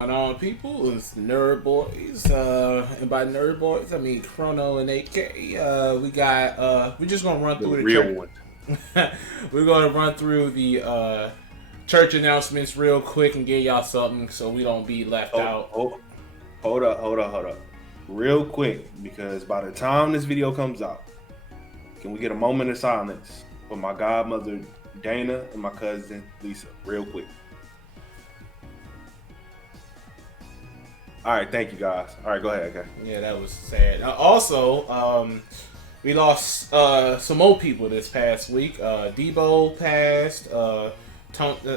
Going on, people? It's Nerd Boys, and by Nerd Boys, I mean Crono and AK. We're just gonna run The through the real church. one. We're gonna run through the church announcements real quick and get y'all something so we don't be left out. Hold up. Real quick, because by the time this video comes out, can we get a moment of silence for my godmother Dana and my cousin Lisa? Real quick. All right, thank you guys. All right, go ahead. Okay. Yeah, that was sad. Also, we lost some more people this past week. Debo passed.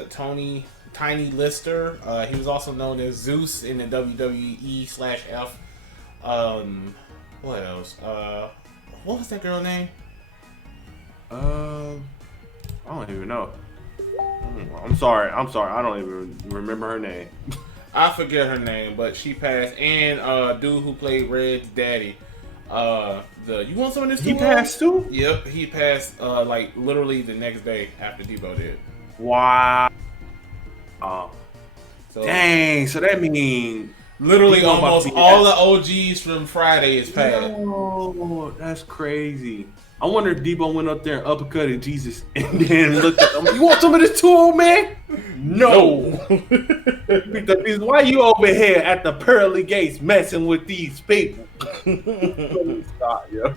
Tony Tiny Lister. He was also known as Zeus in the WWE/F. What else? What was that girl name? I don't even know. I'm sorry. I don't even remember her name. I forget her name, but she passed. And dude who played Red's daddy. You want some of this? He passed too? Yep, he passed. Like literally the next day after Debo did. Wow. So, dang. So that means literally almost all the OGs from Friday is passed. Oh, that's crazy. I wonder if Debo went up there and uppercutted Jesus and then looked at him. You want some of this too, old man? No. Why you over here at the pearly gates messing with these people? Stop, yo.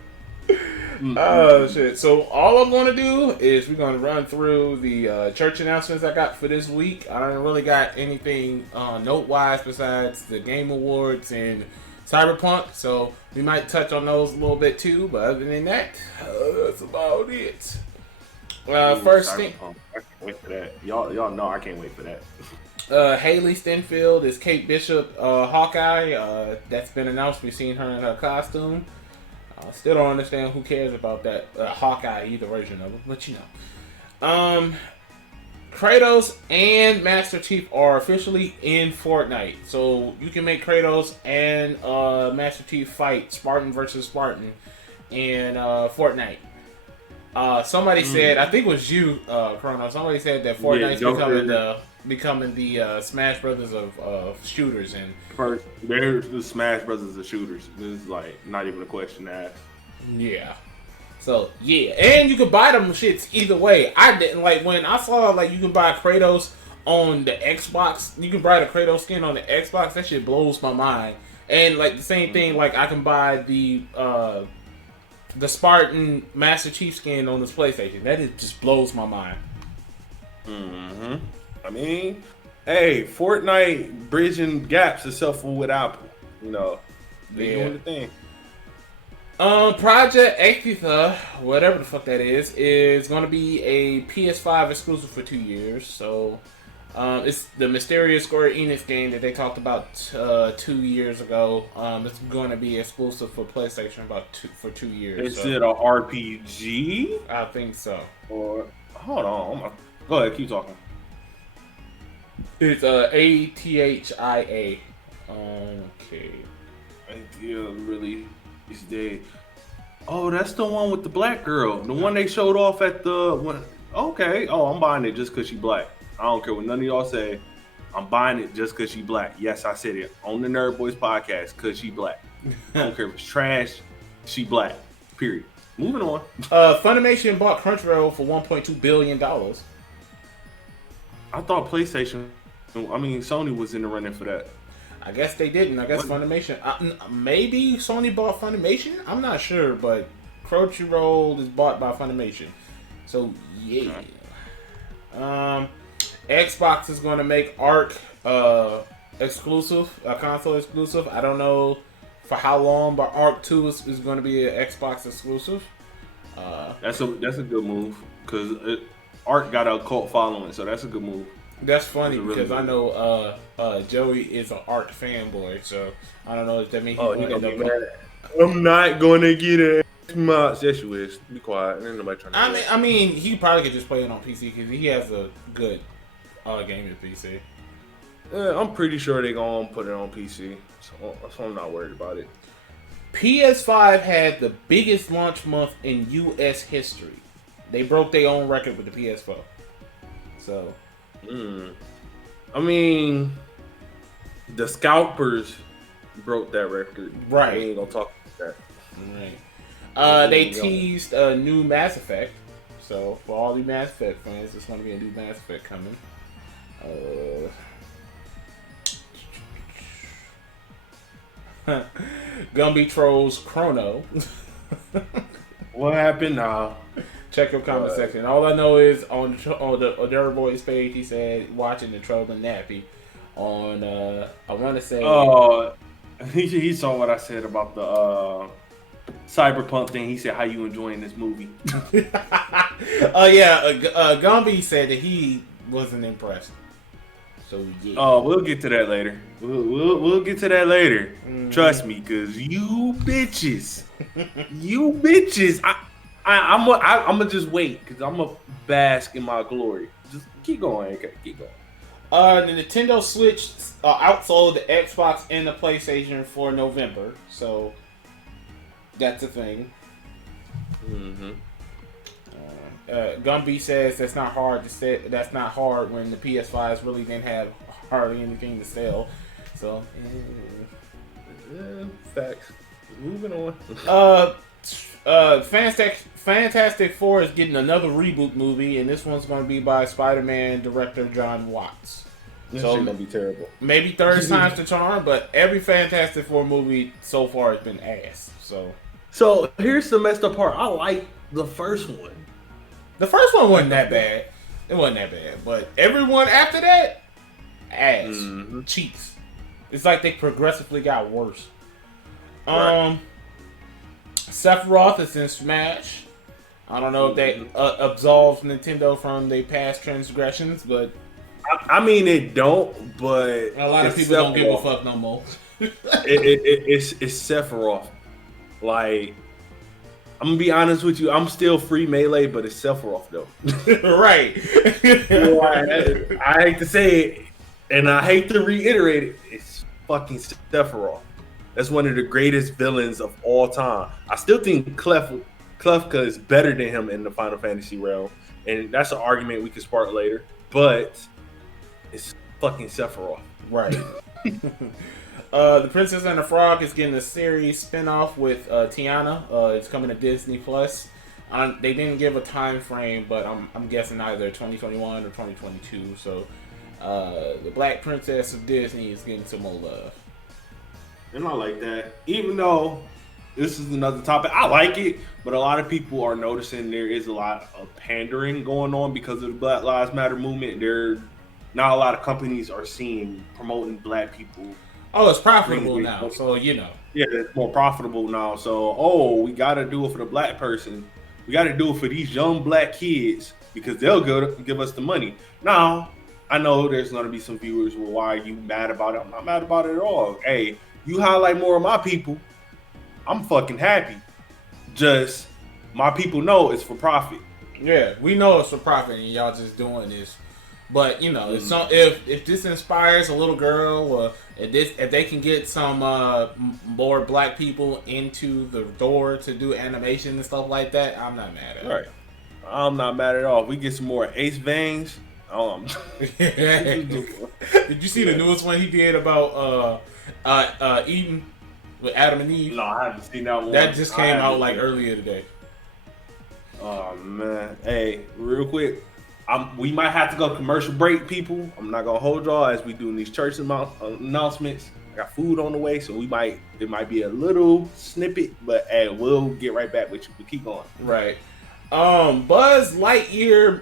Oh shit! So all I'm gonna do is we're gonna run through the church announcements I got for this week. I don't really got anything note-wise besides the Game Awards and CyberPunk, so we might touch on those a little bit too. But other than that, that's about it. First thing, I can't wait for that. Y'all know I can't wait for that. Haley Stenfield is Kate Bishop, Hawkeye. That's been announced. We've seen her in her costume. Still don't understand who cares about that Hawkeye, either version of it, but you know. Kratos and Master Chief are officially in Fortnite, so you can make Kratos and Master Chief fight Spartan versus Spartan in Fortnite. Somebody said, I think it was you, Crono. Somebody said that Fortnite's becoming the Smash Brothers of shooters, and first, there's the Smash Brothers of shooters. This is like not even a question to ask. Yeah. So yeah, and you can buy them shits either way. I didn't like when I saw like you can buy Kratos on the Xbox. You can buy the Kratos skin on the Xbox. That shit blows my mind. And like the same thing, like I can buy the Spartan Master Chief skin on this PlayStation. That just blows my mind. Mm-hmm. I mean, hey, Fortnite bridging gaps itself with Apple. You know, they doing the thing. Project Aether, whatever the fuck that is going to be a PS5 exclusive for 2 years. So, it's the mysterious Square Enix game that they talked about 2 years ago. It's going to be exclusive for PlayStation for 2 years. Is it a RPG? I think so. Or hold on, go ahead, keep talking. It's ATHIA. Okay. Idea really is dead. Oh, that's the one with the black girl. The one they showed off at the one. Okay. Oh, I'm buying it just because she black. I don't care what none of y'all say. I'm buying it just because she black. Yes, I said it on the Nerd Boys podcast because she black. I don't care if it's trash. She black. Period. Moving on. Funimation bought Crunchyroll for $1.2 billion. I thought Sony was in the running for that. I guess they didn't. I guess Funimation. Maybe Sony bought Funimation? I'm not sure, but Crunchyroll is bought by Funimation. So, yeah. Xbox is going to make Arc exclusive, a console exclusive. I don't know for how long, but Arc 2 is going to be an Xbox exclusive. That's a good move because Arc got a cult following, so that's a good move. That's funny because I know Joey is an Arc fanboy, so I don't know if that means he's going to mad. I'm not going to get it. Yes, you is. Be quiet. Ain't nobody trying to. I mean, he probably could just play it on PC because he has a good gaming PC. Yeah, I'm pretty sure they're going to put it on PC, so I'm not worried about it. PS5 had the biggest launch month in U.S. history. They broke their own record with the PS4. So, I mean, The scalpers broke that record. Right. We ain't gonna talk about that. Right. They teased a new Mass Effect. So for all the Mass Effect fans, there's gonna be a new Mass Effect coming. Gumby trolls Crono. What happened now? Check your comment section. All I know is on the NerdBois page, he said watching the trolling nappy. On I want to say. He saw what I said about the CyberPunk thing. He said, "How you enjoying this movie?" Gumby said that he wasn't impressed. So yeah. Oh, we'll get to that later. We'll get to that later. Trust me, cause you bitches, I'm gonna just wait, cause I'm gonna bask in my glory. Just keep going, okay? Keep going. The Nintendo Switch outsold the Xbox and the PlayStation for November, so that's a thing. Gumby says that's not hard to say. That's not hard when the PS5s really didn't have hardly anything to sell. So, facts. Moving on. Fantastic Four is getting another reboot movie, and this one's going to be by Spider-Man director John Watts. This shit gonna be terrible. Maybe third time's the charm, but every Fantastic Four movie so far has been ass. So here's the messed up part. I like the first one. The first one wasn't that bad. It wasn't that bad, but everyone after that, ass, cheeks. It's like they progressively got worse. Right. Sephiroth is in Smash. I don't know if they absolved Nintendo from their past transgressions, but I mean it don't. But a lot of people don't give a fuck no more. It's Sephiroth. Like, I'm gonna be honest with you, I'm still free Melee, but it's Sephiroth though. Right. I hate to say it, and I hate to reiterate it, it's fucking Sephiroth. That's one of the greatest villains of all time. I still think Klefka is better than him in the Final Fantasy realm, and that's an argument we can spark later. But it's fucking Sephiroth. Right. The Princess and the Frog is getting a series spinoff with Tiana. It's coming to Disney Plus. They didn't give a time frame, but I'm guessing either 2021 or 2022. So the Black Princess of Disney is getting some more love. And I like that. Even though this is another topic, I like it, but a lot of people are noticing there is a lot of pandering going on because of the Black Lives Matter movement. Not a lot of companies are promoting black people. Oh, it's profitable now, so you know. Yeah, it's more profitable now. So, we got to do it for the black person. We got to do it for these young black kids because they'll give us the money. Now, I know there's going to be some viewers, well, why are you mad about it? I'm not mad about it at all. Hey, you highlight more of my people, I'm fucking happy. Just, my people know it's for profit. Yeah, we know it's for profit and y'all just doing this. But you know, if this inspires a little girl, or if they can get some more black people into the door to do animation and stuff like that, I'm not mad at it. Right, I'm not mad at all. If we get some more Ace Bangs. Did you see the newest one he did about Eden with Adam and Eve? No, I haven't seen that one. That just came out like earlier today. Oh man, hey, real quick. We might have to go commercial break, people. I'm not gonna hold y'all as we do these church announcements. I got food on the way, so it might be a little snippet, but hey, we'll get right back with you. But keep going. Right. Buzz Lightyear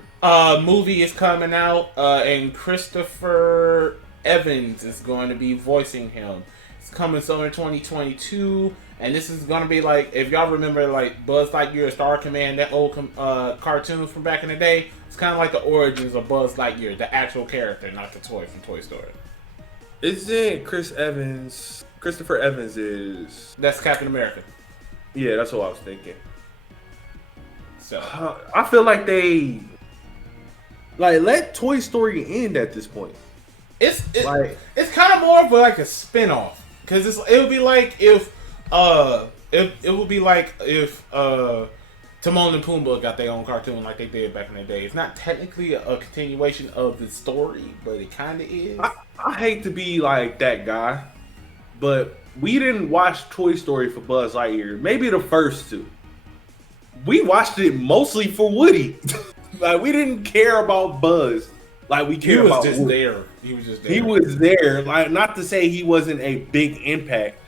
movie is coming out, and Christopher Evans is going to be voicing him. It's coming summer 2022, and this is gonna be like, if y'all remember, like Buzz Lightyear, Star Command, that old cartoon from back in the day. It's kind of like the origins of Buzz Lightyear, the actual character, not the toy from Toy Story. Isn't Christopher Evans is... That's Captain America. Yeah, that's what I was thinking. So I feel like they... let Toy Story end at this point. It's kind of more of like a spin-off. Because it would be like if Timon and Pumbaa got their own cartoon like they did back in the day. It's not technically a continuation of the story, but it kind of is. I hate to be like that guy, but we didn't watch Toy Story for Buzz Lightyear. Maybe the first two. We watched it mostly for Woody. Like, we didn't care about Buzz. Like, we cared about Woody. He was just there. He was there. Like, not to say he wasn't a big impact,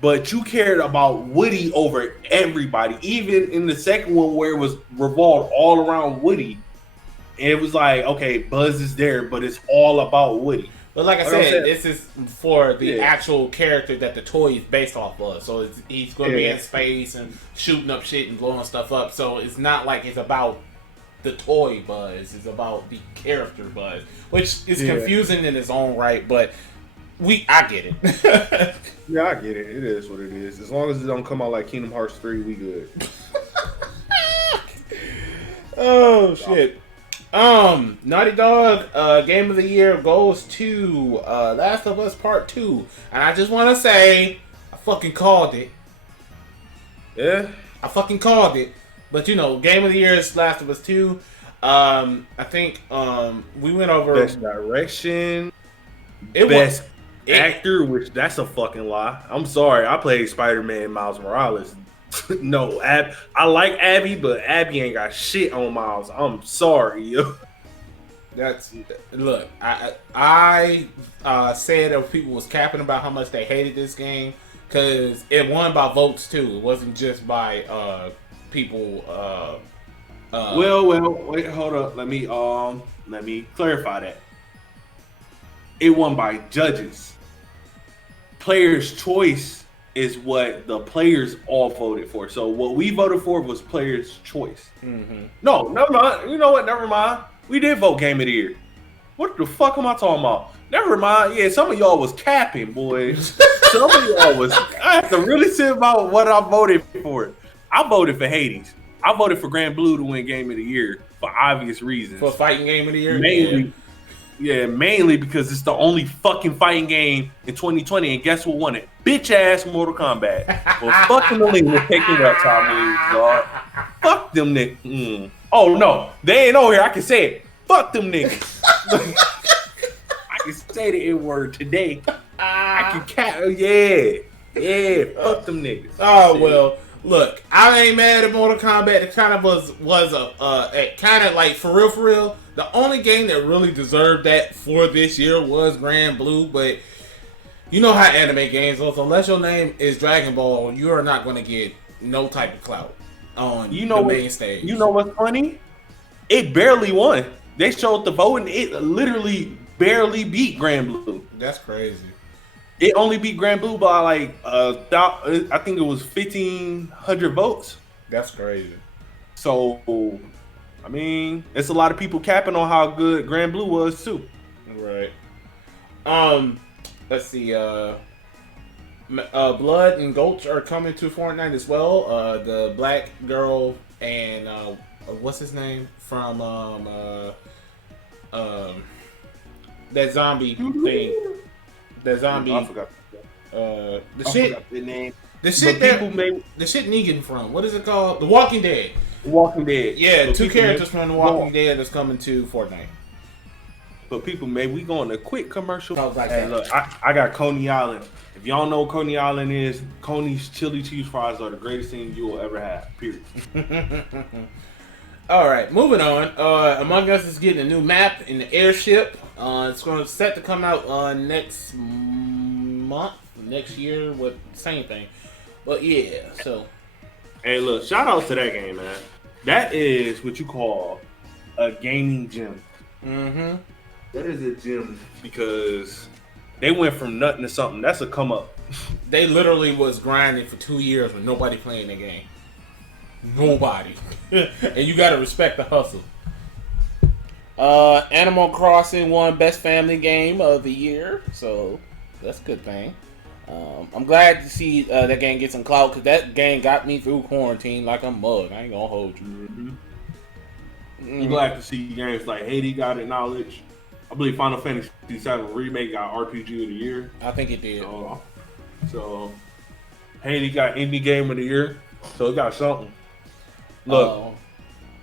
but you cared about Woody over everybody. Even in the second one where it was revolved all around Woody, it was like, okay, Buzz is there, but it's all about Woody. But like I said, this is for the actual character that the toy is based off of. So he's going to be in space and shooting up shit and blowing stuff up. So it's not like it's about the toy Buzz. It's about the character Buzz, which is confusing in its own right. But I get it. Yeah, I get it. It is what it is. As long as it don't come out like Kingdom Hearts 3, we good. Oh shit. Naughty Dog, Game of the Year goes to Last of Us Part 2. And I just want to say, I fucking called it. Yeah? I fucking called it. But, Game of the Year is Last of Us 2. I think we went over... Best direction. Best actor, which that's a fucking lie. I'm sorry. I played Spider-Man Miles Morales. No, I like Abby, but Abby ain't got shit on Miles. I'm sorry, yo. Look. I said that people was capping about how much they hated this game because it won by votes too. It wasn't just by people. Well, wait, hold up. Let me clarify that. It won by judges. Players' choice is what the players all voted for. So what we voted for was players' choice. Mm-hmm. No, never mind. You know what? Never mind. We did vote Game of the Year. What the fuck am I talking about? Never mind. Yeah, some of y'all was capping, boys. Some of y'all was... I have to really say about what I voted for. I voted for Hades. I voted for Grand Blue to win Game of the Year for obvious reasons. For fighting Game of the Year? Mainly because it's the only fucking fighting game in 2020, and guess what won it? Bitch ass Mortal Kombat. Well, fuck them niggas taking reptile moves, dog. Fuck them niggas. Oh no, they ain't over here. I can say it. Fuck them niggas. I can say the N word today. I can yeah. Fuck them niggas. Oh well. Look, I ain't mad at Mortal Kombat. It kind of was a kind of like for real. The only game that really deserved that for this year was Grand Blue, but you know how anime games go. So unless your name is Dragon Ball, you are not going to get no type of clout on the main stage. You know what's funny? It barely won. They showed the vote and it literally barely beat Grand Blue. That's crazy. It only beat Grand Blue by like I think it was 1,500 votes. That's crazy. So, I mean, it's a lot of people capping on how good Grand Blue was too. Right. Let's see. Blood and Gulch are coming to Fortnite as well. The black girl and what's his name from that zombie thing. The zombie. I forgot. The shit Negan from. What is it called? The Walking Dead. Walking Dead. Yeah, two characters from The Walking Dead that's coming to Fortnite. But people, we going to quick commercial. Like and look, I got Coney Island. If y'all know what Coney Island is, Coney's chili cheese fries are the greatest thing you will ever have. Period. All right, moving on. Among Us is getting a new map in the airship. It's going to set to come out next month, next year, with same thing. But yeah, so. Hey, look, shout out to that game, man. That is what you call a gaming gym. Mm-hmm. That is a gym because they went from nothing to something. That's a come up. They literally was grinding for 2 years with nobody playing the game. Nobody. And you gotta respect the hustle. Animal Crossing won Best Family Game of the Year, so that's a good thing. I'm glad to see that game get some clout, because that game got me through quarantine like a mug. I ain't gonna hold you. Mm-hmm. I'm glad to see games like Hades got acknowledged. I believe Final Fantasy VII Remake got RPG of the Year. I think it did. So Hades got Indie Game of the Year, so it got something. Look,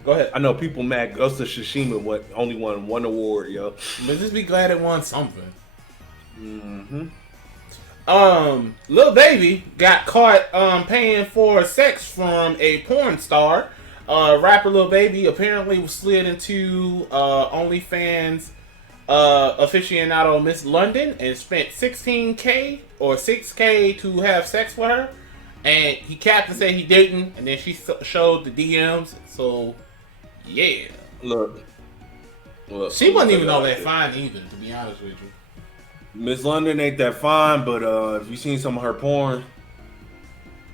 go ahead. I know people mad. Ghost of Tsushima only won one award, yo. But just be glad it won something. Mm-hmm. Lil Baby got caught paying for sex from a porn star. Rapper Lil Baby apparently slid into OnlyFans aficionado Miss London and spent $16K or $6K to have sex with her. And he capped and said he didn't, and then she showed the DMs. So, yeah. Look, she wasn't even all that fine either, to be honest with you. Miss London ain't that fine, but if you seen some of her porn,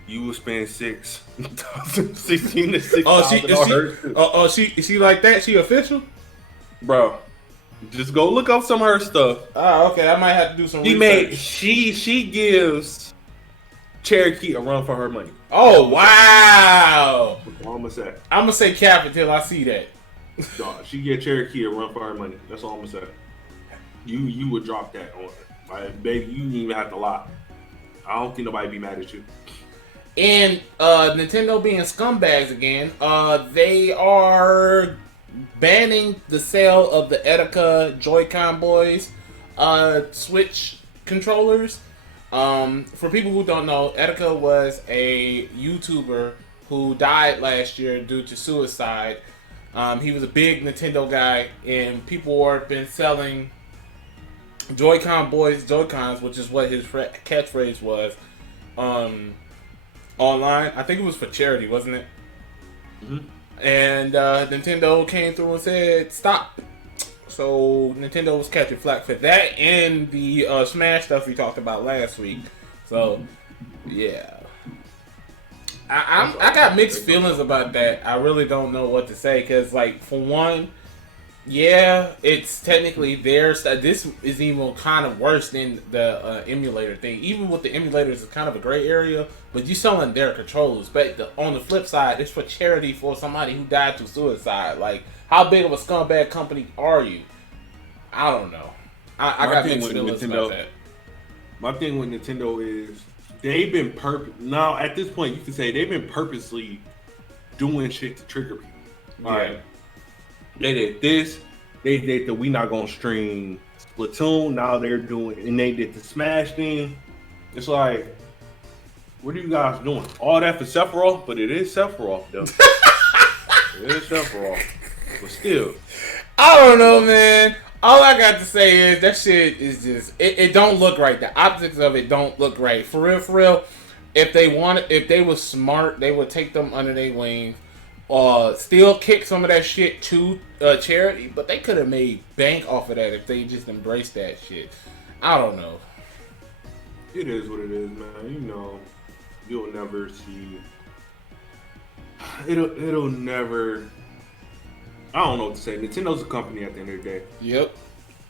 you will spend 16 to $6,000. She like that? She official? Bro, just go look up some of her stuff. Oh, okay. I might have to do some research. She gives Cherokee a run for her money. Oh, wow. That's all I'm gonna say. I'm gonna say cap until I see that. Dog, she give Cherokee a run for her money. That's all I'm gonna say. You would drop that on her. Like, baby, you didn't even have to lie. I don't think nobody be mad at you. And Nintendo being scumbags again, they are banning the sale of the Etika Joy-Con Boys Switch controllers. For people who don't know, Etika was a YouTuber who died last year due to suicide. He was a big Nintendo guy, and people have been selling Joy-Con Boys Joy-Cons, which is what his catchphrase was, online. I think it was for charity, wasn't it? Mm-hmm. And Nintendo came through and said, stop. So Nintendo was catching flack for that and the Smash stuff we talked about last week. So, yeah. I got mixed feelings about that. I really don't know what to say because, like, for one, yeah, it's technically theirs. This is even kind of worse than the emulator thing. Even with the emulators, it's kind of a gray area, but you're selling their controllers. But on the flip side, it's for charity for somebody who died through suicide. Like, how big of a scumbag company are you? I don't know. I got mixed feelings about that. My thing with Nintendo is they've been now at this point you can say they've been purposely doing shit to trigger people. Yeah. All right. They did this. They did the we not gonna stream Splatoon. Now they're doing, and they did the Smash thing. It's like, what are you guys doing? All that for Sephiroth, but it is Sephiroth though. It is Sephiroth, but still. I don't know, man. All I got to say is that shit is just it don't look right. The optics of it don't look right. For real. If they were smart, they would take them under their wing. Still kick some of that shit to charity, but they could have made bank off of that if they just embraced that shit. I don't know. It is what it is, man. You know, you'll never see. It'll never. I don't know what to say. Nintendo's a company at the end of the day. Yep.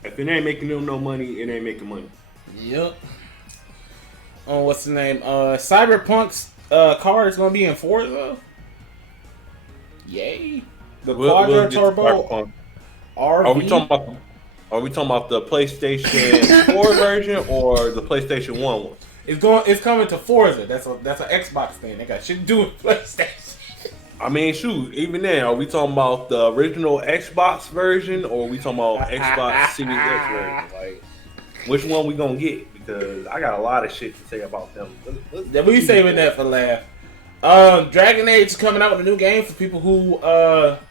If it ain't making them no money, it ain't making money. Yep. Oh, what's the name? CyberPunk's car is gonna be in Forza. Yay! The Quadra Turbo. Are we talking about the PlayStation 4 version or the PlayStation 1 one? It's coming to Forza. That's an Xbox thing. They got shit to do with PlayStation. I mean, shoot. Even then, are we talking about the original Xbox version or are we talking about Xbox Series X version? Like, which one we gonna get? Because I got a lot of shit to say about them. We saving that for laugh. Dragon Age is coming out with a new game for people who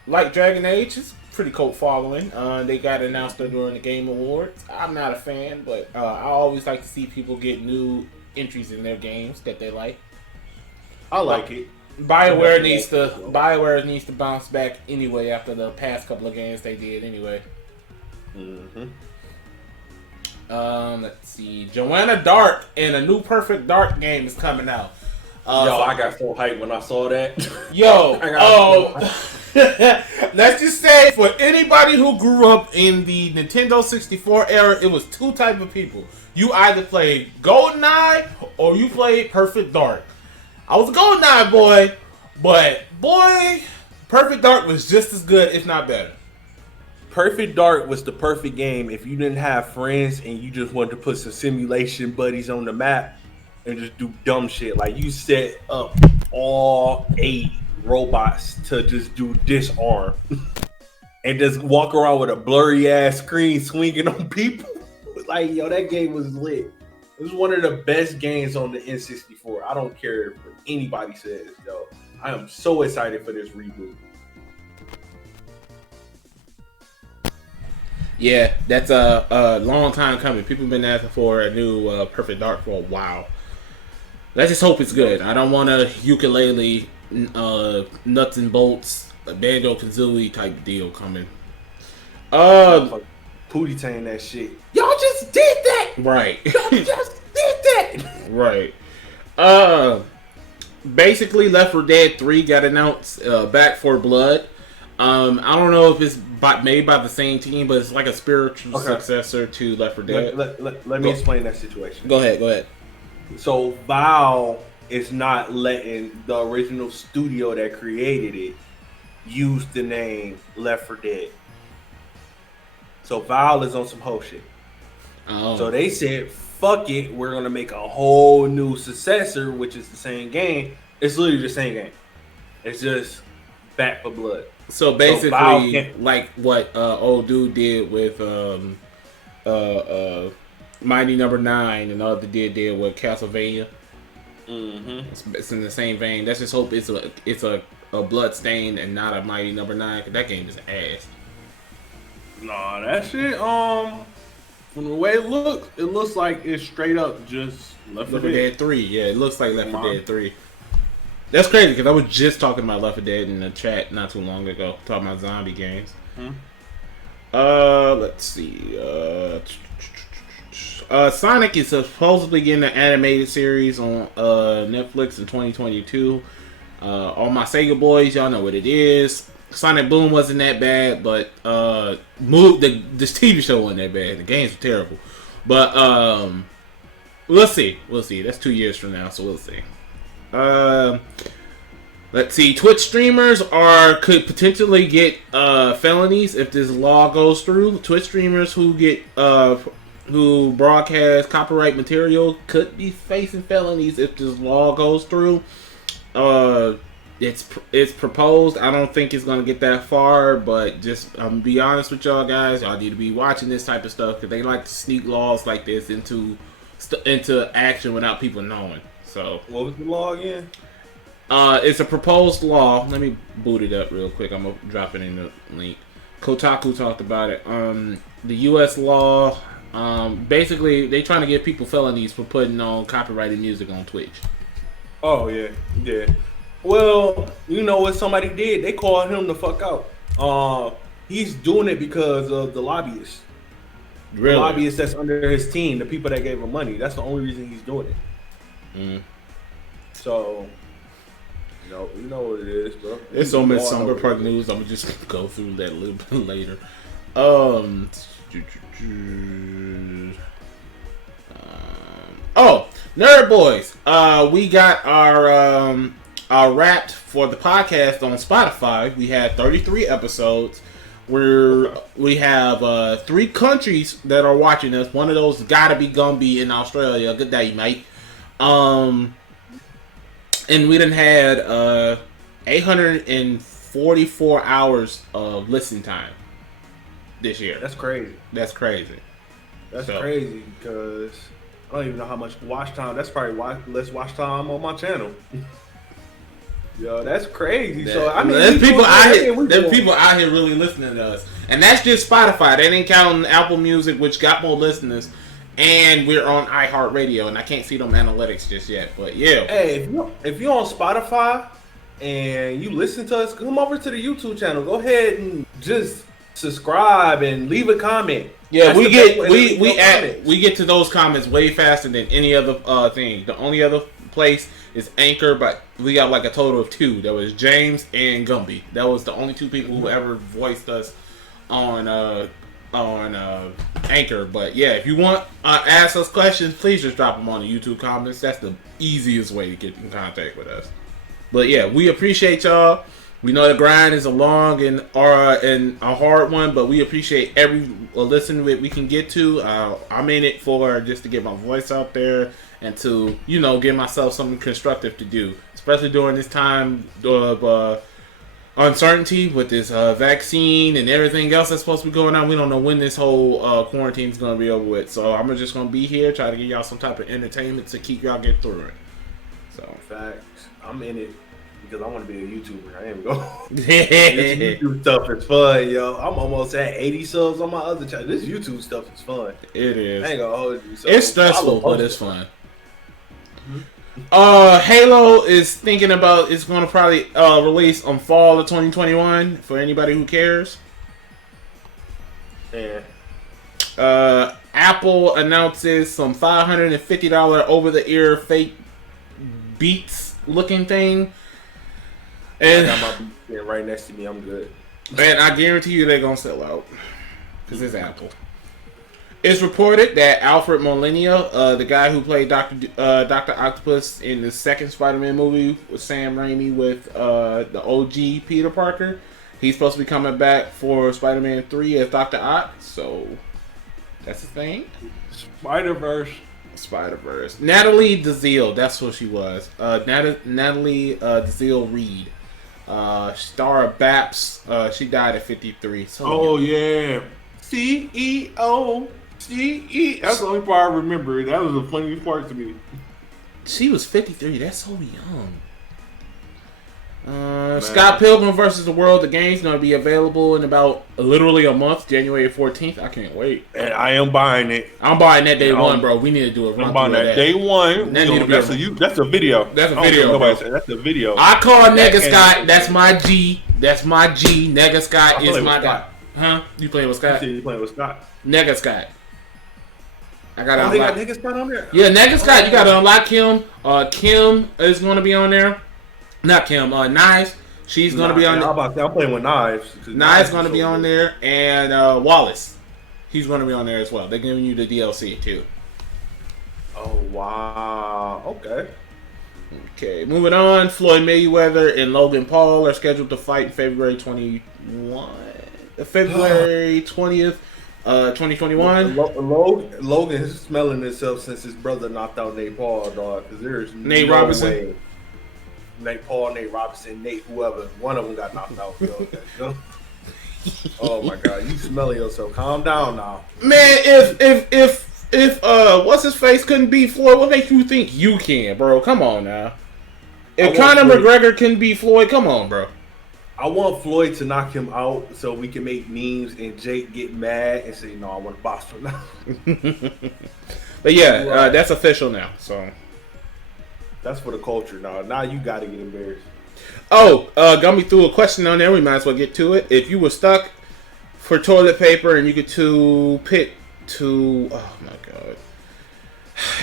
like Dragon Age. It's a pretty cult following. They got announced during the Game Awards. I'm not a fan, but I always like to see people get new entries in their games that they like. I like it. BioWare needs to bounce back anyway after the past couple of games they did anyway. Mm-hmm. Let's see. Joanna Dark and a new Perfect Dark game is coming out. I got so hyped when I saw that. Let's just say for anybody who grew up in the Nintendo 64 era, it was two type of people. You either played GoldenEye or you played Perfect Dark. I was a GoldenEye boy, but boy, Perfect Dark was just as good, if not better. Perfect Dark was the perfect game if you didn't have friends and you just wanted to put some simulation buddies on the map and just do dumb shit. Like you set up all 8 robots to just do disarm and just walk around with a blurry ass screen swinging on people. Like, yo, that game was lit. It was one of the best games on the N64. I don't care what anybody says, yo. I am so excited for this reboot. Yeah, that's a long time coming. People have been asking for a new Perfect Dark for a while. Let's just hope it's good. I don't want a ukulele, nuts and bolts, a Banjo-Kazooie type deal coming. Pootie Tang that shit. Y'all just did that! Right. Y'all just did that! Right. Basically, Left 4 Dead 3 got announced, Back 4 Blood. I don't know if it's made by the same team, but it's like a spiritual successor to Left 4 Dead. Let me explain that situation. Go ahead. So Valve is not letting the original studio that created it use the name Left 4 Dead. So Valve is on some whole shit. Oh. So they said, fuck it, we're going to make a whole new successor, which is the same game. It's literally the same game. It's just Back 4 Blood. So basically, like what old dude did with Mighty Number 9 and other did with Castlevania. Mm-hmm. It's in the same vein. Let's just hope it's a Bloodstain and not a Mighty Number 9, because that game is ass. Nah, that shit, from the way it looks like it's straight up just Left 4 Dead 3. Yeah, it looks like Left 4 Dead 3. That's crazy, because I was just talking about Left 4 Dead in the chat not too long ago, talking about zombie games. Let's see. Sonic is supposedly getting an animated series on Netflix in 2022. All my Sega boys, y'all know what it is. Sonic Boom wasn't that bad, but this TV show wasn't that bad. The games were terrible, but we'll see. That's 2 years from now, so we'll see. Let's see. Twitch streamers could potentially get felonies if this law goes through. Twitch streamers who broadcast copyright material could be facing felonies if this law goes through. It's proposed. I don't think it's gonna get that far, but just be honest with y'all guys. Y'all need to be watching this type of stuff, because they like to sneak laws like this into action without people knowing. So what was the law again? It's a proposed law. Let me boot it up real quick. I'm gonna drop it in the link. Kotaku talked about it. The U.S. law. Basically, they trying to give people felonies for putting on copyrighted music on Twitch. Oh yeah. Well, you know what somebody did? They called him the fuck out. He's doing it because of the lobbyists. Really? The lobbyists that's under his team, the people that gave him money. That's the only reason he's doing it. So, you know what it is, bro. There's so much CyberPunk news. I'm gonna just go through that a little bit later. Nerd Boys. We got our Wrapped for the podcast on Spotify. We had 33 episodes. We have 3 countries that are watching us. One of those gotta be Gumby in Australia. Good day, mate. And we done had 844 hours of listening time this year. That's crazy. That's crazy because I don't even know how much watch time. That's probably less watch time on my channel. Yo, that's crazy. So I mean, there's people out here really listening to us, and that's just Spotify. They didn't count Apple Music, which got more listeners, and we're on iHeartRadio, and I can't see them analytics just yet. But yeah, hey, if you're on Spotify and you listen to us, come over to the YouTube channel. Go ahead and just subscribe and leave a comment. Yeah, we get to those comments way faster than any other thing. The only other place is Anchor, but we got like a total of 2. That was James and Gumby. That was the only 2 people who ever voiced us on Anchor. But yeah, if you want ask us questions, please just drop them on the YouTube comments. That's the easiest way to get in contact with us. But yeah, we appreciate y'all. We know the grind is a long and a hard one, but we appreciate every listen we can get to. I'm in it for just to get my voice out there and to, give myself something constructive to do, especially during this time of uncertainty with this vaccine and everything else that's supposed to be going on. We don't know when this whole quarantine is going to be over with. So I'm just going to be here, try to give y'all some type of entertainment to keep y'all get through it. So facts. I'm in it because I want to be a YouTuber. I am going. This YouTube stuff is fun, yo. I'm almost at 80 subs on my other channel. This YouTube stuff is fun. It is. I ain't gonna hold you. So it's stressful, but it's fun. Halo is thinking about it's going to probably release on fall of 2021 for anybody who cares. Yeah. Apple announces some $550 over-the-ear fake Beats looking thing, and I got my Beats right next to me. I'm good. And I guarantee you they're gonna sell out because it's Apple. It's reported that Alfred Molina, the guy who played Dr. Octopus in the second Spider-Man movie with Sam Raimi with the OG Peter Parker, he's supposed to be coming back for Spider-Man 3 as Dr. Ock, so that's the thing. Spider-Verse. Natalie DeZiel, that's what she was. Natalie DeZiel Reed. Star of Baps, she died at 53. So yeah. CEO. That's the only part I remember. That was the funniest part to me. She was 53. That's so young. Scott Pilgrim vs. the World. The game's going to be available in about literally a month, January 14th. I can't wait. And I am buying it. I'm buying that day one, bro. We need to do a run. I'm buying that day one. That's a video. That's a video. That's a video. I call Nega Scott. That's my G. That's my G. Nega Scott is my guy. Huh? You playing with Scott? You playing with Scott? Nega Scott. I got to unlock. Nega Scott on there? Yeah, Nega Scott. You got to unlock him. Kim is going to be on there. Not Kim. Knives. She's going to be on there. I'm playing with Knives. Knives going to be on there. And Wallace. He's going to be on there as well. They're giving you the DLC too. Oh, wow. Okay, moving on. Floyd Mayweather and Logan Paul are scheduled to fight February 20th, 2021. Logan is smelling himself since his brother knocked out Nate Paul, dog. Because there's Nate Robinson. Way. Nate Paul, Nate Robinson, Nate whoever. One of them got knocked out. Oh my God, you smelling yourself. Calm down now. Man, if what's his face couldn't beat Floyd, what makes you think you can, bro? Come on now. If Conor McGregor can beat Floyd, come on, bro. I want Floyd to knock him out so we can make memes and Jake get mad and say, "No, I want to box him now." But yeah, that's official now. So that's for the culture now. Now you got to get embarrassed. Oh, Gummy threw a question on there. We might as well get to it. If you were stuck for toilet paper and you could pick two, oh my God.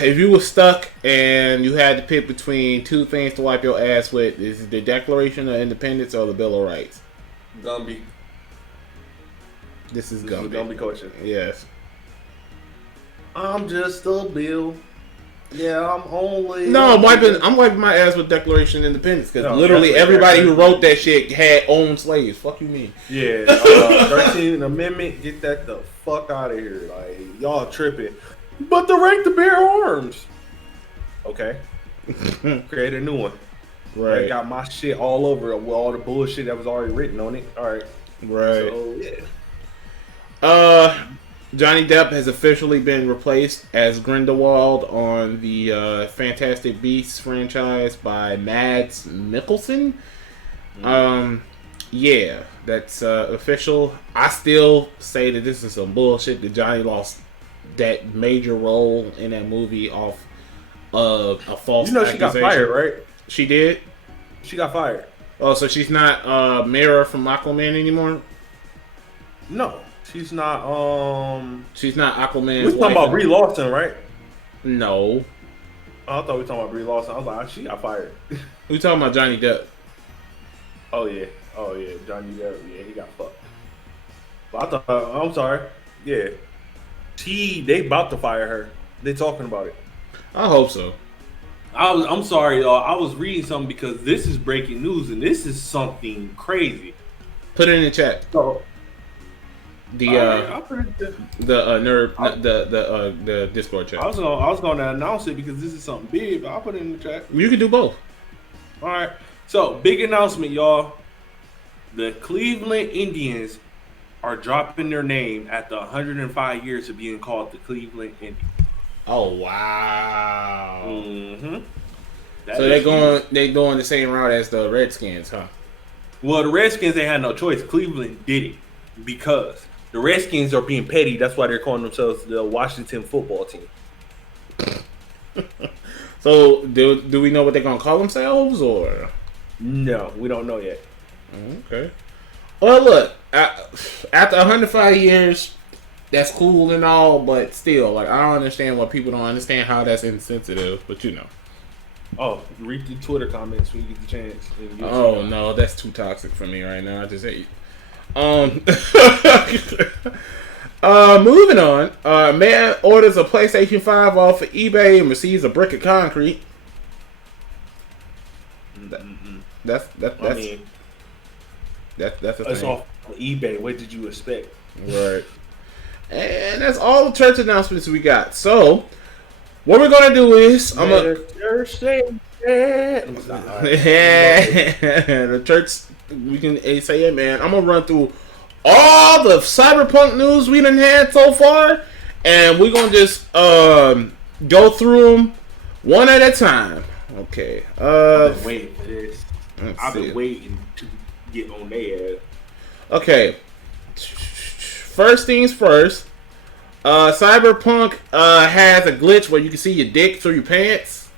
If you were stuck and you had to pick between two things to wipe your ass with, is it the Declaration of Independence or the Bill of Rights? Gumby. This is Gumby. Gumby question. Yes. I'm just a bill. Yeah, I'm only. No, I'm wiping my ass with Declaration of Independence because literally everybody who wrote that shit had owned slaves. Fuck you mean? Yeah, 13th Amendment, get that the fuck out of here. Like y'all tripping. But the right to bear arms. Okay. Create a new one. Right. I got my shit all over it with all the bullshit that was already written on it. All right. Right. So yeah. Johnny Depp has officially been replaced as Grindelwald on the Fantastic Beasts franchise by Mads Mikkelsen. Yeah, that's official. I still say that this is some bullshit that Johnny lost that major role in that movie off of a false accusation. She got fired, right? She did? She got fired. Oh, so she's not Mara from Aquaman anymore? No. She's not She's not Aquaman. We're talking about Brie Larson, right? No. Oh, I thought we were talking about Brie Larson. I was like, she got fired. We talking about Johnny Depp. Oh yeah. Johnny Depp, yeah, he got fucked. But I thought I'm sorry. Yeah. They about to fire her. They talking about it. I hope so. I'm sorry, y'all. I was reading something because this is breaking news and this is something crazy. Put it in the chat. So The the Discord chat. I was gonna announce it because this is something big, but I'll put it in the chat. You can do both. All right. So big announcement, y'all. The Cleveland Indians are dropping their name after 105 years of being called the Cleveland Indians. Oh wow. Mm-hmm. So they doing the same route as the Redskins, huh? Well, the Redskins, they had no choice. Cleveland did it because the Redskins are being petty. That's why they're calling themselves the Washington Football Team. So do we know what they're gonna call themselves, or? No, we don't know yet. Okay. Well, look, after 105 years, that's cool and all, but still, like, I don't understand why people don't understand how that's insensitive, but you know. Oh, read the Twitter comments when you get the chance. Oh no, that's too toxic for me right now. I just hate. Moving on. Man orders a PlayStation 5 off of eBay and receives a brick of concrete. That's a thing. That's off eBay. What did you expect? Right. And that's all the church announcements we got. So, what we're gonna do is the church. We can say it, man. I'm gonna run through all the CyberPunk news we done had so far, and we're gonna just go through them one at a time. Okay. I've been waiting for this. I've been waiting to get on their ass. Okay. First things first. CyberPunk has a glitch where you can see your dick through your pants.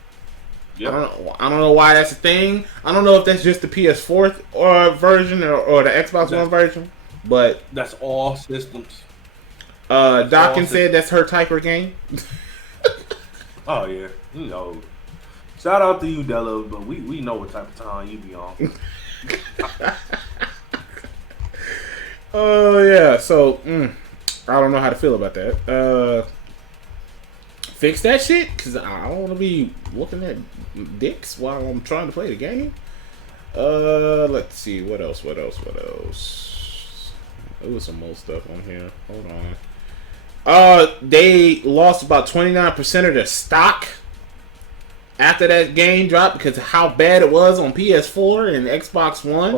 Yep. I don't know why that's a thing. I don't know if that's just the PS4 version or the Xbox One version, but that's all systems. Dawkins said that's her type of game. Oh yeah, you know. Shout out to you, Della, but we know what type of time you be on. Oh yeah, so I don't know how to feel about that. Fix that shit, cause I don't want to be looking at dicks while I'm trying to play the game. Let's see what else. There was some more stuff on here. Hold on. They lost about 29% of their stock after that game dropped because of how bad it was on PS4 and Xbox One.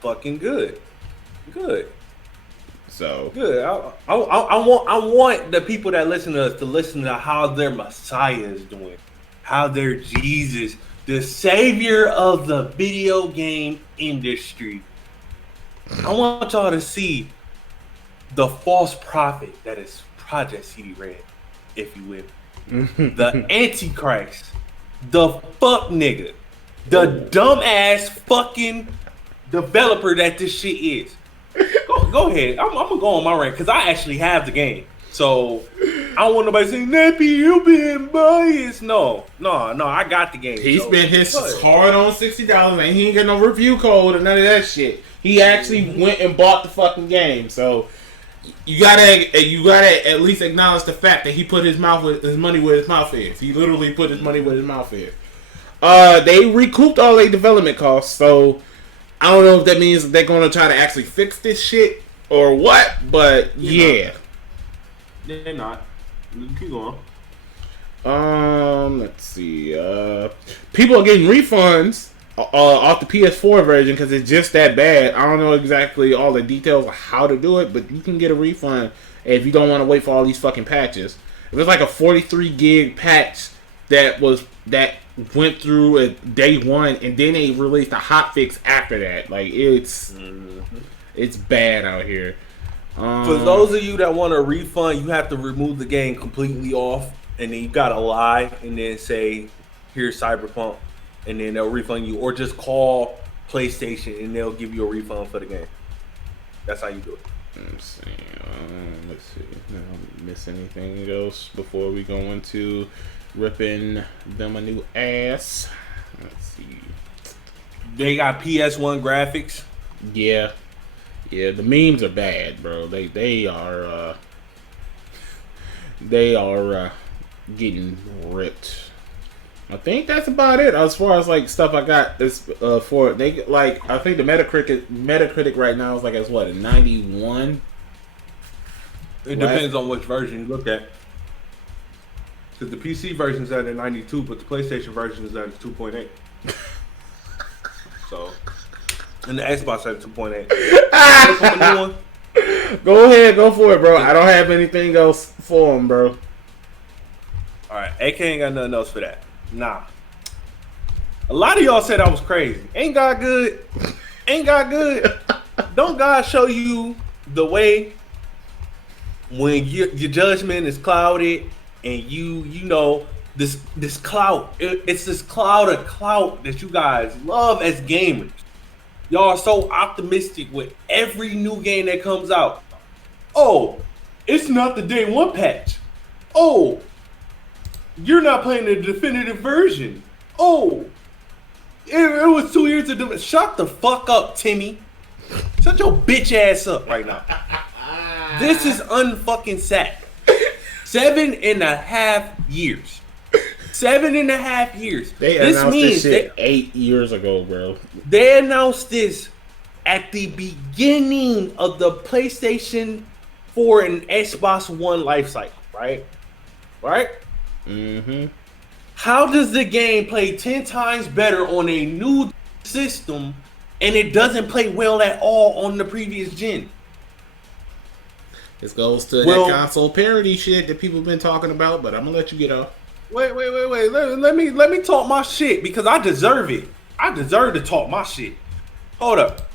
Fucking good. So good. I want the people that listen to us to listen to how their Messiah is doing, how their Jesus, the savior of the video game industry. I want y'all to see the false prophet that is Project CD Red, if you will. The Antichrist, the fuck nigga, the dumbass fucking developer that this shit is. Go ahead. I'm gonna go on my rant because I actually have the game, so I don't want nobody saying Nappy, you being biased. No, I got the game. He spent his hard on $60 and he ain't got no review code or none of that shit. He actually went and bought the fucking game, so. You gotta at least acknowledge the fact that he put his money where his mouth is. He literally put his money where his mouth is. They recouped all their development costs, so I don't know if that means they're gonna try to actually fix this shit or what. But yeah, they're not. Keep going. Let's see. People are getting refunds off the PS4 version because it's just that bad. I don't know exactly all the details of how to do it, but you can get a refund if you don't want to wait for all these fucking patches. It was like a 43 gig patch that went through at day one, and then they released a hotfix after that. Like it's bad out here. For those of you that want a refund, you have to remove the game completely off, and then you gotta lie and then say, "Here's Cyberpunk." And then they'll refund you, or just call PlayStation and they'll give you a refund for the game. That's how you do it. Let's see. Did I miss anything else before we go into ripping them a new ass? Let's see. They got PS1 graphics. Yeah. The memes are bad, bro. They are getting ripped. I think that's about it as far as like stuff I got. This for they like I think the Metacritic right now is like as what, a 91 It depends on which version you look at. Because the PC version is at a 92, but the PlayStation version is at a 2.8. So, and the Xbox at a 2.8. Go ahead, go for it, bro. I don't have anything else for him, bro. Alright, AK ain't got nothing else for that. Nah. A lot of y'all said I was crazy. Ain't God good? Ain't God good? Don't God show you the way when your judgment is clouded and you know this clout? It's this cloud of clout that you guys love as gamers. Y'all are so optimistic with every new game that comes out. Oh, it's not the day one patch. Oh, you're not playing the definitive version. Oh, it was 2 years of shut the fuck up, Timmy. Shut your bitch ass up right now. This is unfucking sad. 7.5 years. 7.5 years. They announced this shit 8 years ago, bro. They announced this at the beginning of the PlayStation 4 and Xbox One life cycle, right? Right? Mm-hmm. How does the game play 10 times better on a new system and it doesn't play well at all on the previous gen? This goes to that console parity shit that people been talking about, but I'm gonna let you get off. Wait. Let me talk my shit because I deserve it. I deserve to talk my shit. Hold up.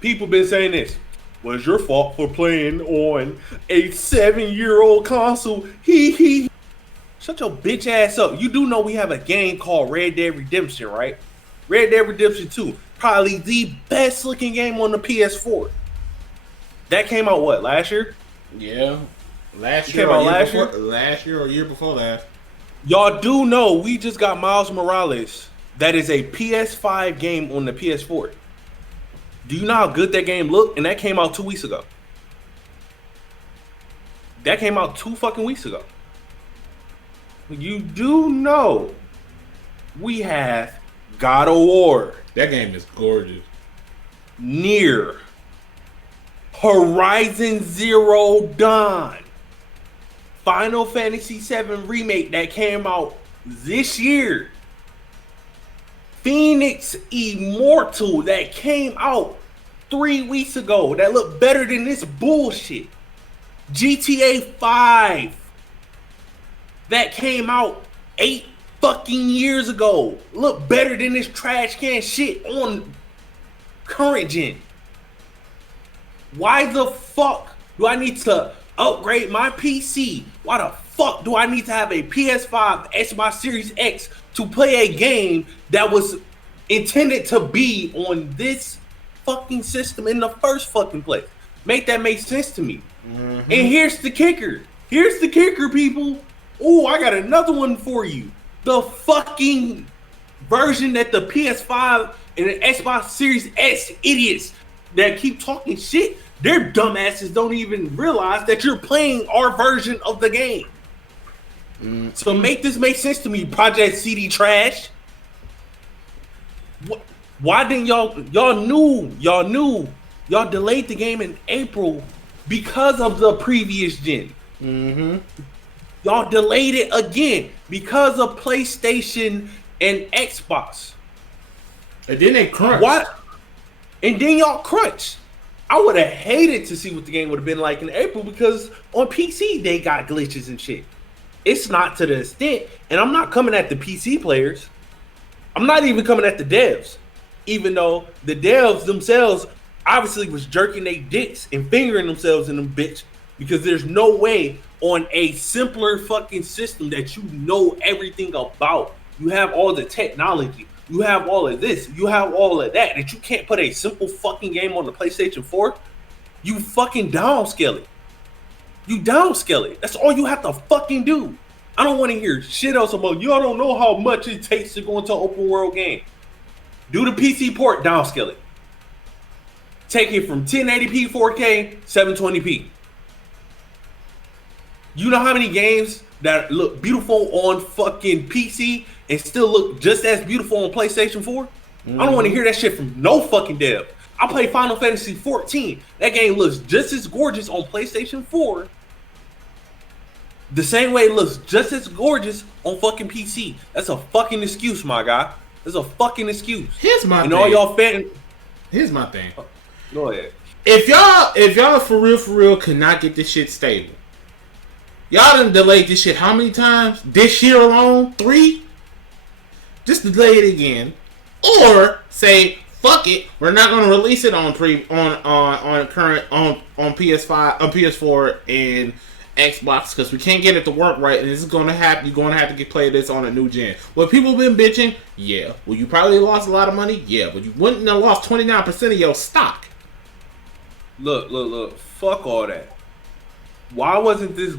People been saying this. Well, it's your fault for playing on a 7-year-old console. He. Shut your bitch ass up. You do know we have a game called Red Dead Redemption, right? Red Dead Redemption 2. Probably the best looking game on the PS4. That came out what, last year? Yeah. Last year or year before last. Y'all do know we just got Miles Morales. That is a PS5 game on the PS4. Do you know how good that game looked? And that came out 2 weeks ago. That came out 2 fucking weeks ago. You do know we have God of War. That game is gorgeous. Nier. Horizon Zero Dawn. Final Fantasy VII Remake that came out this year. Phoenix Immortal that came out 3 weeks ago. That looked better than this bullshit. GTA 5 that came out 8 fucking years ago. Look better than this trash can shit on current gen. Why the fuck do I need to upgrade my PC? Why the fuck do I need to have a PS5, Xbox Series X to play a game that was intended to be on this fucking system in the first fucking place? Make that make sense to me. Mm-hmm. And here's the kicker. Here's the kicker, people. Oh, I got another one for you. The fucking version that the PS5 and the Xbox Series X idiots that keep talking shit, their dumbasses don't even realize that you're playing our version of the game. Mm-hmm. So make this make sense to me, Project CD trash. Why didn't y'all knew y'all delayed the game in April because of the previous gen. Mm-hmm. Y'all delayed it again because of PlayStation and Xbox. And then they crunched. What? And then y'all crunched. I would have hated to see what the game would have been like in April because on PC they got glitches and shit. It's not to the extent, and I'm not coming at the PC players. I'm not even coming at the devs. Even though the devs themselves obviously was jerking their dicks and fingering themselves in them bitch because there's no way on a simpler fucking system that you know everything about. You have all the technology. You have all of this. You have all of that you can't put a simple fucking game on the PlayStation 4. You fucking downscale it. You downscale it. That's all you have to fucking do. I don't want to hear shit else about y'all don't know how much it takes to go into an open world game. Do the PC port, downscale it. Take it from 1080p 4K, 720p. You know how many games that look beautiful on fucking PC and still look just as beautiful on PlayStation 4? Mm-hmm. I don't want to hear that shit from no fucking dev. I play Final Fantasy 14. That game looks just as gorgeous on PlayStation 4 The same way it looks just as gorgeous on fucking PC. That's a fucking excuse, my guy. That's a fucking excuse. Here's my thing. All y'all fans. Here's my thing. Go ahead. If y'all for real could not get this shit stable, y'all done delayed this shit how many times? This year alone? 3? Just delay it again. Or say, fuck it, we're not gonna release it on PS5 on PS4 and Xbox because we can't get it to work right, and this is gonna happen. You're gonna have to play this on a new gen. Well, people been bitching, yeah. Well, you probably lost a lot of money, yeah, but you wouldn't have lost 29% of your stock. Look. Fuck all that. Why wasn't this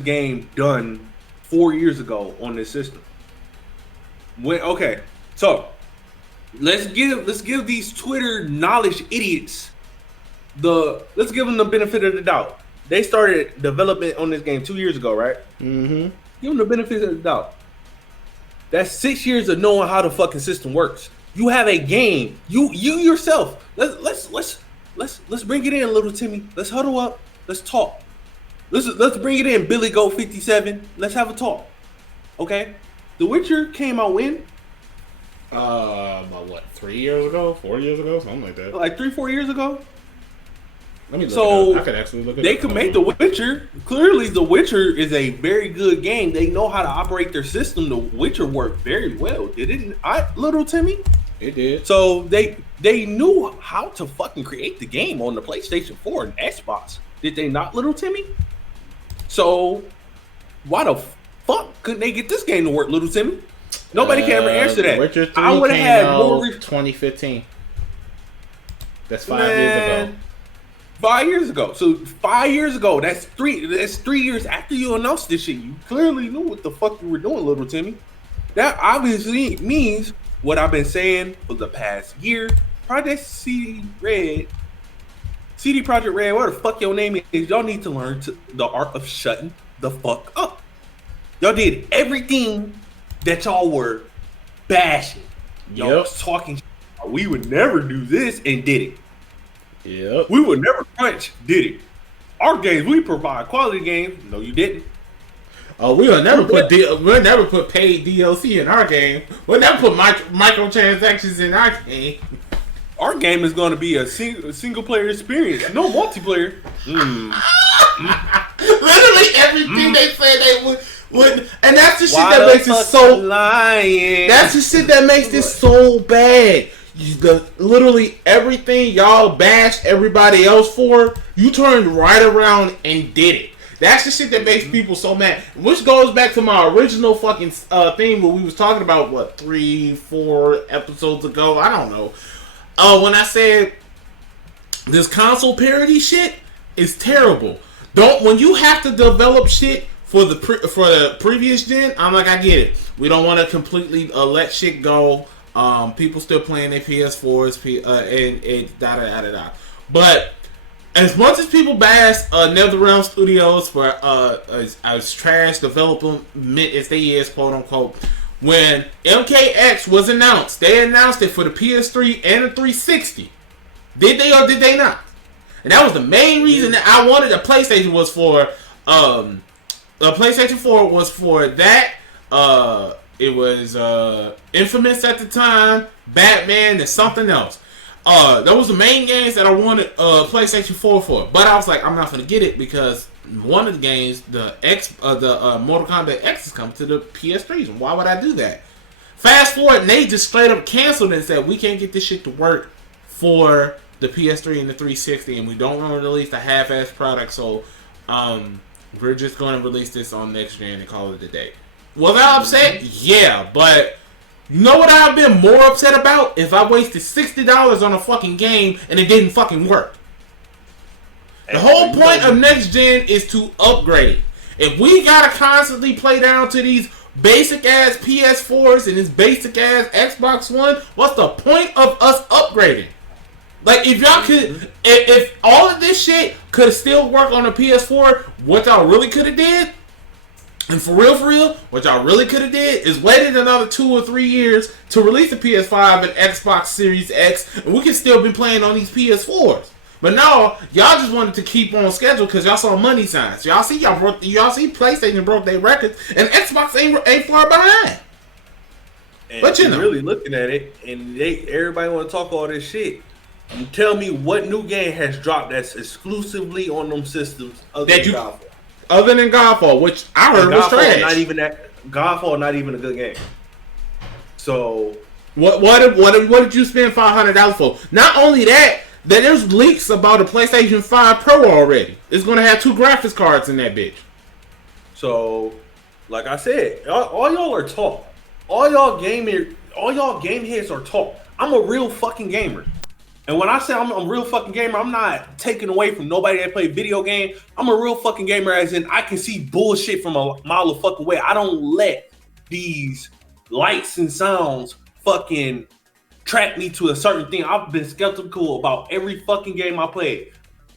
game done 4 years ago on this system? So let's give these Twitter knowledge idiots let's give them the benefit of the doubt. They started development on this game 2 years ago, right? Mm-hmm. Give them the benefit of the doubt. That's 6 years of knowing how the fucking system works. You have a game. You yourself. Let's bring it in, little Timmy. Let's huddle up. Let's talk. Let's bring it in, Billy Goat 57. Let's have a talk. Okay? The Witcher came out when? About what? 3 years ago? 4 years ago? Something like that. Like 3-4 years ago. Let me look it up. I could actually look it up. They could make The Witcher. Clearly, The Witcher is a very good game. They know how to operate their system. The Witcher worked very well. It didn't, little Timmy? It did. So they knew how to fucking create the game on the PlayStation 4 and Xbox. Did they not, little Timmy? So why the fuck couldn't they get this game to work, little Timmy? Nobody can ever answer that. Witcher 3 I would have had more. 2015. That's 5 years ago. 5 years ago. So 5 years ago, that's 3 years after you announced this shit. You clearly knew what the fuck you were doing, little Timmy. That obviously means what I've been saying for the past year. Project CD Projekt Red, whatever the fuck your name is, y'all need to learn the art of shutting the fuck up. Y'all did everything that y'all were bashing. Y'all was talking shit. We would never do this and did it. Yep. We would never crunch, did it. Our games, we provide quality games. No, you didn't. Oh, we'll never put paid DLC in our game. We'll never put microtransactions in our game. Our game is going to be a single player experience, no multiplayer. Literally everything they said they would, and that's the shit that makes it so. Lying? That's the shit that makes this so bad. Literally everything y'all bashed everybody else for, you turned right around and did it. That's the shit that makes people so mad. Which goes back to my original fucking theme where we was talking about, 3-4 episodes ago? I don't know. When I said this console parity shit is terrible. When you have to develop shit for the previous gen, I'm like, I get it. We don't want to completely let shit go. People still playing their PS4s and da. But as much as people bash NetherRealm Studios for as trash development as they is, quote unquote, when MKX was announced, they announced it for the PS3 and the 360. Did they or did they not? And that was the main reason that I wanted a PlayStation was for the PlayStation 4 was for that. It was Infamous at the time, Batman, and something else. That was the main games that I wanted PlayStation 4 for. But I was like, I'm not gonna get it because one of the games, the Mortal Kombat X, is coming to the PS3s. And why would I do that? Fast forward, and they just straight up canceled and said we can't get this shit to work for the PS3 and the 360, and we don't want to release the half-ass product. So we're just going to release this on next gen and call it a day. Was I upset? Yeah, but you know what I've been more upset about? If I wasted $60 on a fucking game and it didn't fucking work. The whole point of next gen is to upgrade. If we gotta constantly play down to these basic ass PS4s and this basic ass Xbox One, what's the point of us upgrading? Like, if y'all could, if all of this shit could still work on a PS4, what y'all really could have did, and for real, what y'all really could have did is waited another 2 or 3 years to release the PS5 and Xbox Series X, and we could still be playing on these PS4s. But no, y'all just wanted to keep on schedule because y'all saw money signs. Y'all see PlayStation broke their records, and Xbox ain't far behind. And but you know, really looking at it, and everybody want to talk all this shit. You tell me what new game has dropped that's exclusively on them systems other than Godfall. Other than Godfall, which I heard was trash. Godfall, not even a good game. So what did you spend $500 for? Not only that there's leaks about a PlayStation 5 Pro already. It's gonna have 2 graphics cards in that bitch. So, like I said, all y'all are taught. All y'all game heads are taught. I'm a real fucking gamer. And when I say I'm a real fucking gamer, I'm not taking away from nobody that play video game. I'm a real fucking gamer as in I can see bullshit from a mile of fucking way. I don't let these lights and sounds fucking track me to a certain thing. I've been skeptical about every fucking game I played.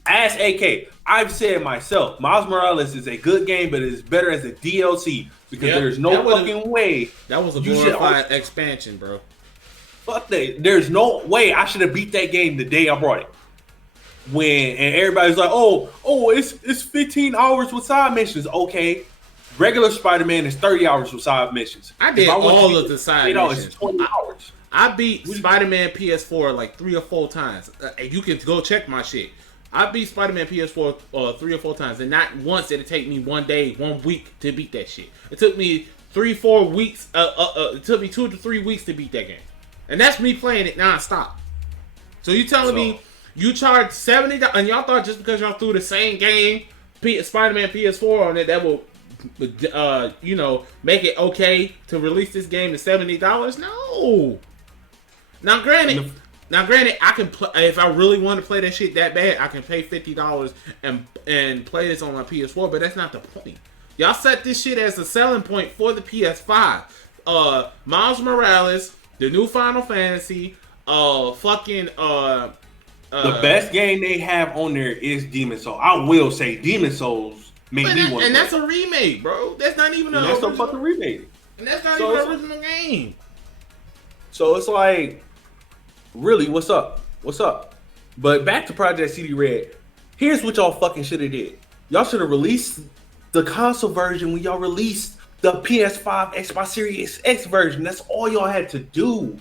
Ask AK. I've said myself, Miles Morales is a good game, but it is better as a DLC because there's no fucking way. That was a glorified expansion, bro. Fuck that. There's no way I should have beat that game the day I brought it. And everybody's like, oh, it's 15 hours with side missions. Okay. Regular Spider-Man is 30 hours with side missions. I did all of the side missions. 20 hours. I beat Spider-Man PS4 like 3 or 4 times. You can go check my shit. I beat Spider-Man PS4 3 or 4 times, and not once did it take me 1 day, 1 week to beat that shit. It took me 3-4 weeks. It took me 2 to 3 weeks to beat that game, and that's me playing it nonstop. So you telling me you charged $70, and y'all thought just because y'all threw the same game, Spider-Man PS4 on it, that will, make it okay to release this game to $70? No. Now, granted, I can play if I really want to play that shit that bad. I can pay $50 and play this on my PS4, but that's not the point. Y'all set this shit as a selling point for the PS5. Miles Morales, the new Final Fantasy, the best game they have on there is Demon Souls. I will say Demon Souls made me want to. And that's a remake, bro. That's not even that's a fucking remake. And that's not even an original game. So it's like, really, what's up? What's up? But back to Project CD Red. Here's what y'all fucking should have did. Y'all should have released the console version when y'all released the PS5 Xbox Series X version. That's all y'all had to do.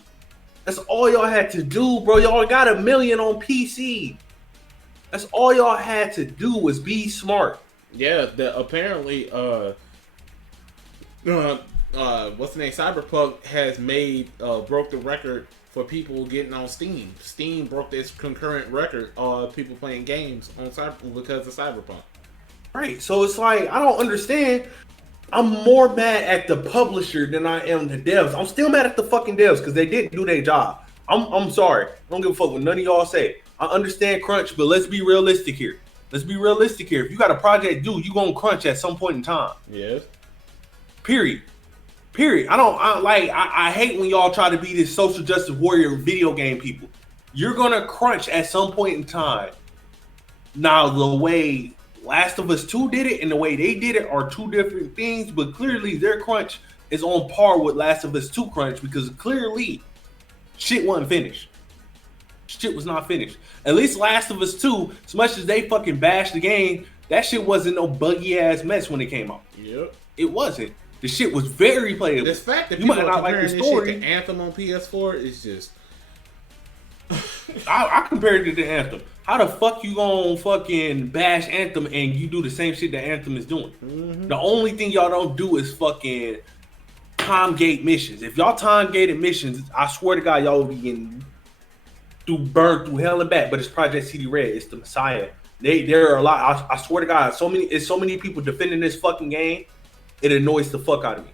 That's all y'all had to do, bro. Y'all got 1 million on PC. That's all y'all had to do was be smart. Yeah, apparently, what's the name? CyberPunk has broke the record for people getting on Steam. Steam broke this concurrent record of people playing games on because of CyberPunk. Right. So it's like, I don't understand. I'm more mad at the publisher than I am the devs. I'm still mad at the fucking devs because they didn't do their job. I'm sorry. I don't give a fuck what none of y'all say. I understand crunch, but let's be realistic here. If you got a project due, you gonna crunch at some point in time. Yes. Period. I hate when y'all try to be this social justice warrior video game people. You're gonna crunch at some point in time. Now, the way Last of Us 2 did it and the way they did it are two different things, but clearly their crunch is on par with Last of Us 2 crunch because clearly shit wasn't finished. Shit was not finished. At least Last of Us 2, as much as they fucking bashed the game, that shit wasn't no buggy ass mess when it came out. Yep. It wasn't. The shit was very playable. This fact that you might not like the story. This shit to Anthem on PS4 is just. I compared it to Anthem. How the fuck you gonna fucking bash Anthem and you do the same shit that Anthem is doing? Mm-hmm. The only thing y'all don't do is fucking time gate missions. If y'all time gated missions, I swear to God, y'all will be getting burned through hell and back. But it's Project CD Red. It's the Messiah. There are a lot. I swear to God, so many people defending this fucking game. It annoys the fuck out of me.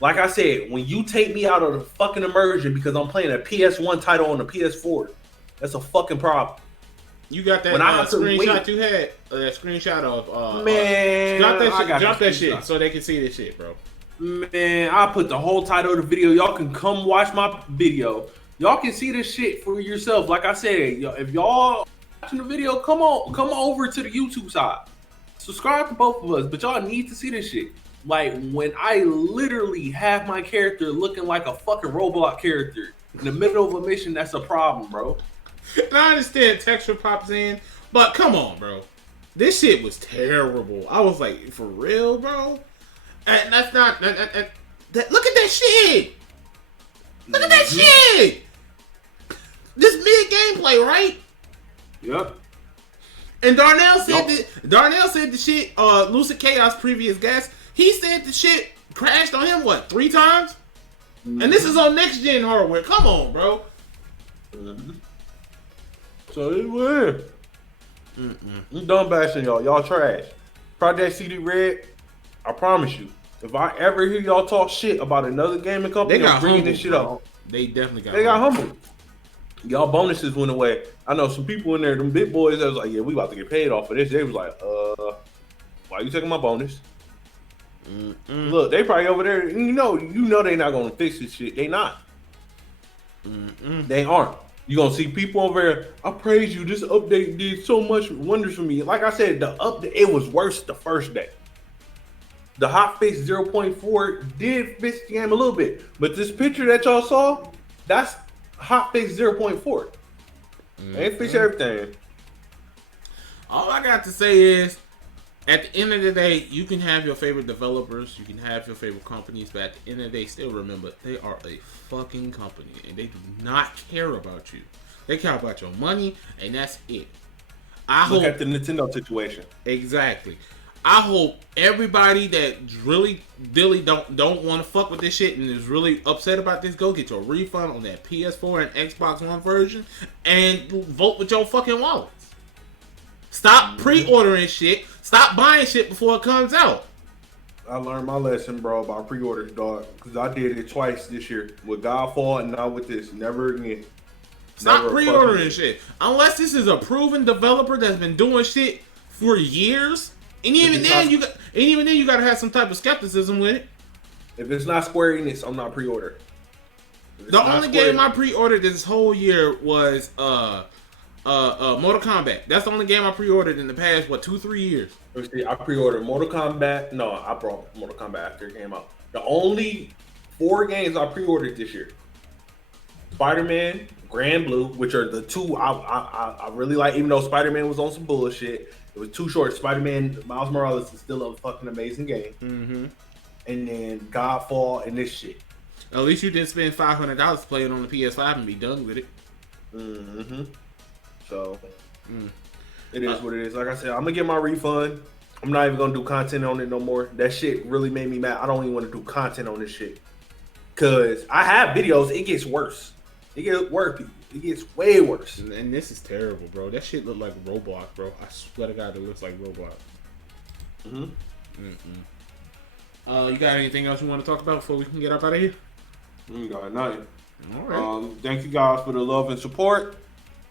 Like I said, when you take me out of the fucking immersion because I'm playing a PS1 title on the PS4, that's a fucking problem. You got that screenshot you had? That screenshot of man. Drop that shit so they can see this shit, bro. Man, I put the whole title of the video. Y'all can come watch my video. Y'all can see this shit for yourself. Like I said, if y'all watching the video, come over to the YouTube side. Subscribe to both of us, but y'all need to see this shit. Like, when I literally have my character looking like a fucking Roblox character in the middle of a mission, that's a problem, bro. And I understand texture pops in, but come on, bro. This shit was terrible. I was like, for real, bro? And that's not... look at that shit! Look at that shit! This mid-gameplay, right? Yep. And Darnell said the shit, Lucid Chaos previous guest, he said the shit crashed on him, 3 times? Mm-hmm. And this is on next-gen hardware. Come on, bro. Mm-hmm. So it win. I'm done bashing y'all. Y'all trash. Project CD Red, I promise you, if I ever hear y'all talk shit about another gaming company, I'm bringing this shit up. They definitely got humble. Y'all bonuses went away. I know some people in there, them big boys, that was like, yeah, we about to get paid off of this. They was like, why you taking my bonus? Look, they probably over there, you know they not gonna fix this shit. They not. They aren't. You gonna see people over there, I praise you, this update did so much wonders for me. Like I said, the update, it was worse the first day. The hotfix 0.4 did fix the game a little bit. But this picture that y'all saw, that's hotfix 0.4. They fix everything. All I got to say is, at the end of the day, you can have your favorite developers, you can have your favorite companies, but at the end of the day, still remember, they are a fucking company, and they do not care about you. They care about your money, and that's it. Look at the Nintendo situation. Exactly. I hope everybody that really don't want to fuck with this shit and is really upset about this, go get your refund on that PS4 and Xbox One version, and vote with your fucking wallets. Stop pre-ordering shit. Stop buying shit before it comes out. I learned my lesson, bro, about pre-orders, dog. Because I did it twice this year. With Godfall and now with this. Never again. Stop pre-ordering shit. Unless this is a proven developer that's been doing shit for years. And even then, you gotta have some type of skepticism with it. If it's not Square Enix, I'm not pre-ordering. The only game I pre-ordered this whole year was Mortal Kombat. That's the only game I pre-ordered in the past 2-3 years. I pre-ordered Mortal Kombat. No, I brought Mortal Kombat after it came out. The only 4 games I pre-ordered this year: Spider-Man, Grand Blue, which are the 2 I really like. Even though Spider-Man was on some bullshit, it was too short. Spider-Man Miles Morales is still a fucking amazing game. Mm-hmm. And then Godfall and this shit. At least you didn't spend $500 to play it on the PS5 and be done with it. Mm-hmm. So, it is what it is. Like I said, I'm going to get my refund. I'm not even going to do content on it no more. That shit really made me mad. I don't even want to do content on this shit. Because I have videos. It gets worse. It gets worse, people. It gets way worse. And this is terrible, bro. That shit look like Roblox, bro. I swear to God, it looks like Roblox. You got anything else you want to talk about before we can get up out of here? We got nothing. All right. Thank you guys for the love and support.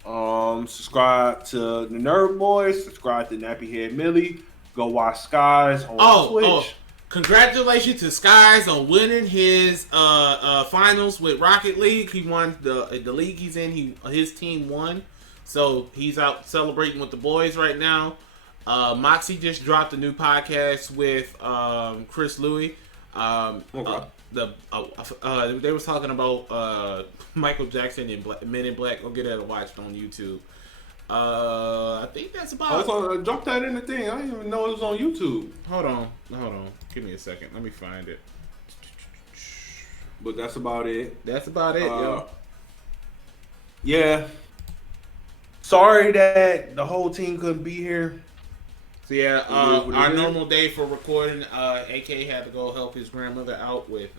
Subscribe to the Nerd Boys. Subscribe to Nappy Head Millie. Go watch Skies on Twitch. Congratulations to Skies on winning his finals with Rocket League. He won the league he's in. His team won, so he's out celebrating with the boys right now. Moxie just dropped a new podcast with Chris Louie. They was talking about Michael Jackson and Men in Black. Go get that watched on YouTube. I think that's about it. Drop that in the thing. I didn't even know it was on YouTube. Hold on. Give me a second. Let me find it. But that's about it. Yo. Yeah. Sorry that the whole team couldn't be here. So yeah, our normal day for recording, AK had to go help his grandmother out with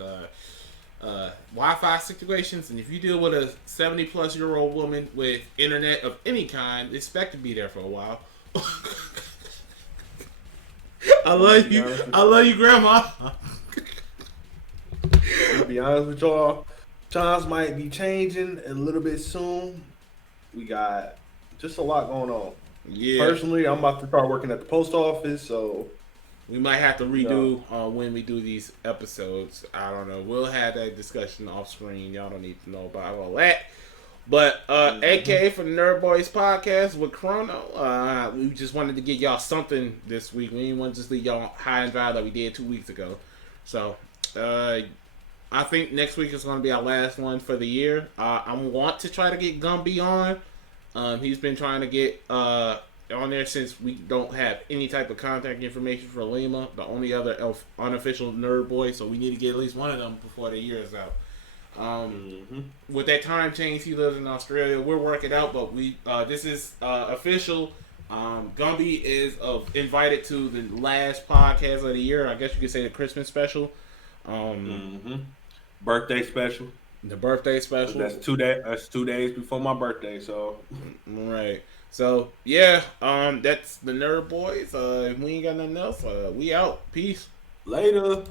Wi-Fi situations, and if you deal with a 70-plus-year-old woman with internet of any kind, expect to be there for a while. I love you, Grandma. To be honest with y'all, times might be changing a little bit soon. We got just a lot going on. Yeah. Personally, I'm about to start working at the post office, so we might have to redo when we do these episodes. I don't know. We'll have that discussion off screen. Y'all don't need to know about all that. But AK for the Nerd Boys podcast with Crono. We just wanted to get y'all something this week. We didn't want to just leave y'all high and dry like we did 2 weeks ago. So I think next week is going to be our last one for the year. I want to try to get Gumby on. He's been trying to get on there since we don't have any type of contact information for Lima, the only other unofficial nerd boy. So we need to get at least one of them before the year is out. With that time change, he lives in Australia. We're working out, but we this is official. Gumby is invited to the last podcast of the year. I guess you could say the Christmas special. Birthday special. The birthday special. That's 2 days. That's 2 days before my birthday. So right. So yeah, that's the Nerd Boys. We ain't got nothing else. We out. Peace. Later.